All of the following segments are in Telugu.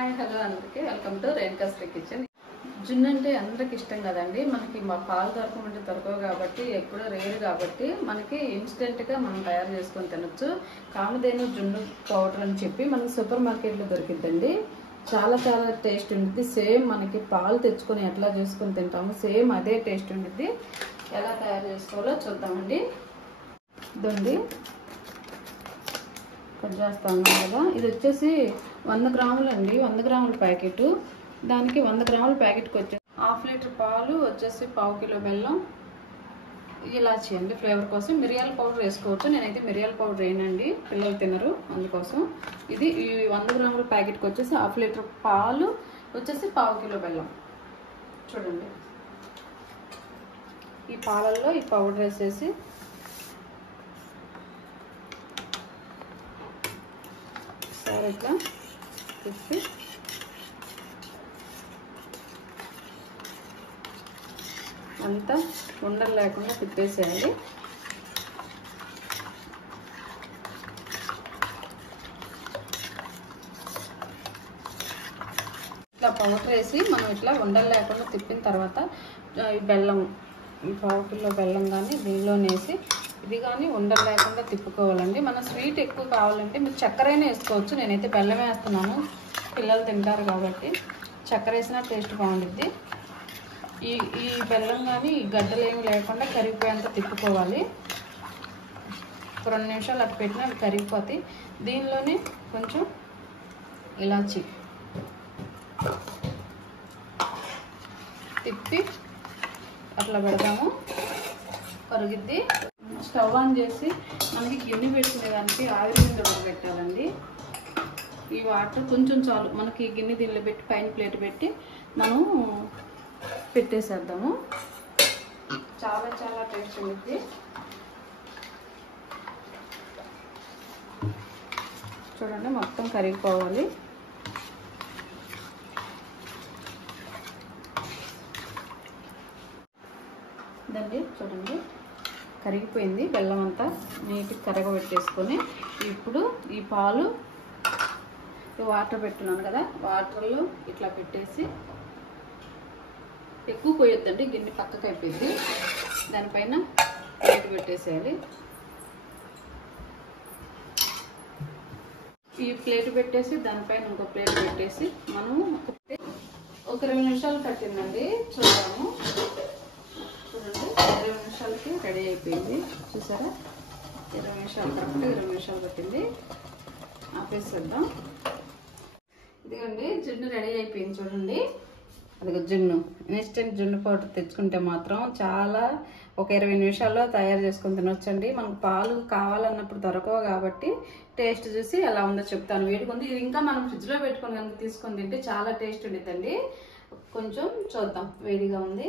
హాయ్ హలో అందరికీ welcome to Renuka Sri kitchen. జున్ను అంటే అందరికి ఇష్టం కదండి. మనకి మా పాలు దొరకమంటే దొరకవు కాబట్టి ఎప్పుడూ రేరు కాబట్టి మనకి ఇన్స్టెంట్గా మనం తయారు చేసుకొని తినొచ్చు. కామధేను జున్ను పౌడర్ అని చెప్పి మనకి సూపర్ మార్కెట్లో దొరికిద్దండి. చాలా చాలా టేస్ట్ ఉంటుంది. సేమ్ మనకి పాలు తెచ్చుకొని ఎట్లా చేసుకొని తింటాము సేమ్ అదే టేస్ట్ ఉంటుంది. ఎలా తయారు చేసుకోవాలో చూద్దామండి. ఇదండి కట్ చేస్తా ఉన్నాం కదా. ఇది వచ్చేసి 100 గ్రాములు అండి. 100 గ్రాముల ప్యాకెట్. దానికి 100 గ్రాముల ప్యాకెట్కి వచ్చేసి 1/2 లీటర్ పాలు, వచ్చేసి 1/2 కిలో బెల్లం, ఇలాచి అండి ఫ్లేవర్ కోసం. మిరియాల పౌడర్ వేసుకోవచ్చు. నేనైతే మిరియాల పౌడర్ వేయనండి, పిల్లలు తినరు, అందుకోసం. ఇది ఈ 100 గ్రాముల ప్యాకెట్కి వచ్చేసి 1/2 లీటర్ పాలు, వచ్చేసి 1/2 కిలో బెల్లం. చూడండి, ఈ పాలల్లో ఈ పౌడర్ వేసేసి ఇట్లా తిప్పి అంతా ఉండలు లేకుండా తిప్పేసేయాలి. ఇట్లా పౌడర్ వేసి మనం ఇట్లా ఉండలు లేకుండా తిప్పిన తర్వాత ఈ బెల్లం, 1/2 కిలో బెల్లం కానీ దీనిలోనేసి ఇది కానీ ఉండలు లేకుండా తిప్పుకోవాలండి. మనం స్వీట్ ఎక్కువ కావాలంటే మీరు చక్కెర అయినా వేసుకోవచ్చు. నేనైతే బెల్లం వేస్తున్నాను, పిల్లలు తింటారు కాబట్టి. చక్కెర వేసినా టేస్ట్ బాగుంటుంది. ఈ బెల్లం కానీ ఈ గడ్డలు ఏమి లేకుండా కరిగిపోయేంత తిప్పుకోవాలి. 2 నిమిషాలు అటు పెట్టినా అవి కరిగిపోతాయి. దీనిలోనే కొంచెం ఇలాచి తిప్పి అట్లా పెడదాము, కరిగిద్ది. స్టవ్ ఆన్ చేసి మనకి గిన్నె పెట్టుకునేదానికి ఆవిరి మీద ఉడకబెట్టాలండి. ఈ వాటర్ కొంచెం చాలు మనకి. గిన్నె దీనిలో పెట్టి పైన ప్లేట్ పెట్టి మనం పెట్టేసేద్దాము. చాలా చాలా టేస్ట్ ఉంటుంది. చూడండి, మొత్తం కరిగిపోవాలి. ఇదండి చూడండి, కరిగిపోయింది. బెల్లం అంతా నీట్గా కరగబెట్టేసుకొని ఇప్పుడు ఈ పాలు, వాటర్ పెట్టున్నాను కదా, వాటర్లో ఇట్లా పెట్టేసి, ఎక్కువ పోయొద్దండి, గిన్నె పక్కకు అయిపోయింది. దానిపైన ప్లేట్ పెట్టేసేయాలి. ఈ ప్లేట్ పెట్టేసి దానిపైన ఇంకో ప్లేట్ పెట్టేసి మనం ఒక 20 నిమిషాలు పట్టిందండి. చూద్దాము. చూడండి, 20 నిమిషాలకి రెడీ అయిపోయింది. చూసారా, 20 నిమిషాలు, కరెక్ట్గా 20 నిమిషాలు పట్టింది. ఆపేసేద్దాం. ఇదిగోండి జున్ను రెడీ అయిపోయింది. చూడండి, అదిగో జున్ను. ఇన్స్టెంట్ జున్ను పౌడర్ తెచ్చుకుంటే మాత్రం చాలా ఒక 20 నిమిషాల్లో తయారు చేసుకొని తినొచ్చండి. మనకు పాలు కావాలన్నప్పుడు దొరకవు కాబట్టి టేస్ట్ చూసి ఎలా ఉందో చెప్తాను. వేడిగా ఉంది. ఇది ఇంకా మనం ఫ్రిడ్జ్లో పెట్టుకొని కనుక తీసుకొని తింటే చాలా టేస్ట్ ఉండిద్దండి. కొంచెం చూద్దాం, వేడిగా ఉంది.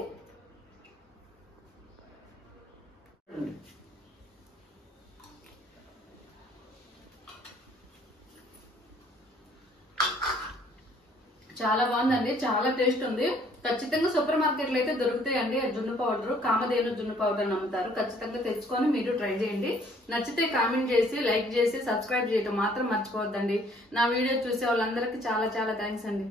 చాలా బాగుందండి, చాలా టేస్ట్ ఉంది. ఖచ్చితంగా సూపర్ మార్కెట్లో అయితే దొరుకుతాయండి జున్ను పౌడర్. కామధేను జున్ను పౌడర్ అని అమ్ముతారు. ఖచ్చితంగా తెచ్చుకొని మీరు ట్రై చేయండి. నచ్చితే కామెంట్ చేసి, లైక్ చేసి, సబ్స్క్రైబ్ చేయడం మాత్రం మర్చిపోవద్దండి. నా వీడియో చూసే వాళ్ళందరికీ చాలా చాలా థ్యాంక్స్ అండి.